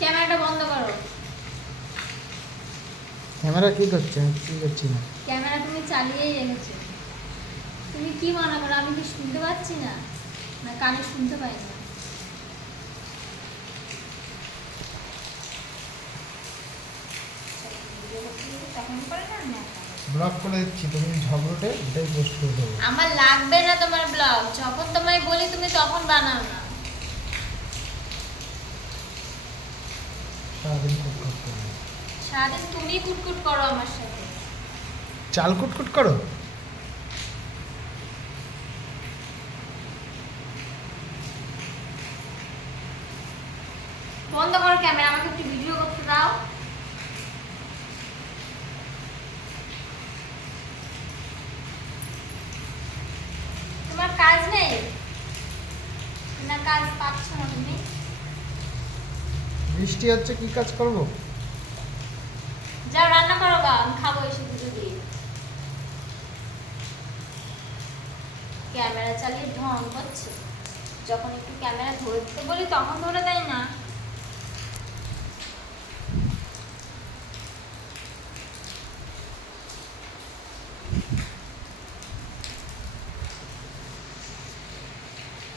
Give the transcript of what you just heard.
ক্যামেরাটা বন্ধ করো। ক্যামেরা কি করছে? কি করছি না? ক্যামেরা তুমি চালিয়েই রেখেছো। তুমি কি মনে করো? আমি কি শুনতে পাচ্ছি না? না কানে শুনতে পাই না। ব্লক করে দিচ্ছি তুমি ঝগড়টে এটাই পোস্ট করে দেবো। আমার লাগবে না তোমার ব্লগ। যখন তোমায় বলি তুমি তখন বানাও না। সারাদিন কষ্ট হয়। সারাদিন তুমি কুটকুট করো আমার সাথে। চাল কুটকুট করো? বন্ধ করো ক্যামেরা আমাকে একটু ভিডিও করতে দাও। তোমার কাজ নেই? না কাজ পাচ্ছ না তুমি? বৃষ্টি হচ্ছে কি কাজ করব? যাও রান্না করো গা, আমি খাব এসে দুটো দিয়ে। ক্যামেরা চালিয়ে ঢং হচ্ছে যখন একটু ক্যামেরা ধরতে বলি, তখন ধরে দেয় না।